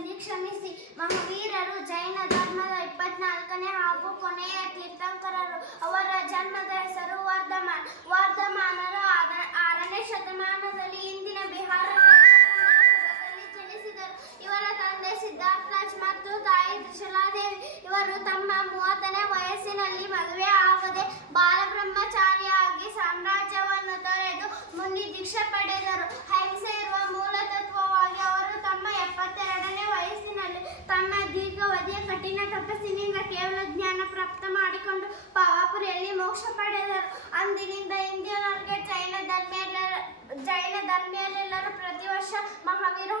ದಲ್ಲಿ ಕ್ಷಮಿಸಿ. ಮಹಾವೀರರು ಜೈನ ಧರ್ಮದ ಇಪ್ಪತ್ನಾಲ್ಕನೇ ಹಾಗೂ ಕೊನೆಯ ತೀರ್ಥಂಕರರು. ಅವರ ಜನ್ಮದ ಹೆಸರು ವರ್ಧಮಾನ್. ವರ್ಧಮಾನರು ಆರನೇ ಶತಮಾನದಲ್ಲಿ ಇಂದಿನ ಬಿಹಾರ ಜನಿಸಿದರು. ಇವರ ತಂದೆ ಸಿದ್ಧಾರ್ಥರಾಜ್ ಮತ್ತು ತಾಯಿ ತ್ರಿಶಲಾದೇವಿ ಇವರು ತಮ್ಮ ಮೂವತ್ತನೇ ವಯಸ್ಸಿನಲ್ಲಿ ಮದುವೆ ಕಠಿಣ ತಪಸ್ಸಿನಿಂದ ಕೇವಲ ಜ್ಞಾನ ಪ್ರಾಪ್ತ ಮಾಡಿಕೊಂಡು ಪಾವಾಪುರಿಯಲ್ಲಿ ಮೋಕ್ಷ ಪಡೆದರು. ಅಂದಿನಿಂದ ಇಂದಿನವರೆಗೆ ಜೈನ ಧರ್ಮೀಯರ ಜೈನ ಧರ್ಮೀಯರೆಲ್ಲರೂ ಪ್ರತಿ ವರ್ಷ ಮಹಾವೀರ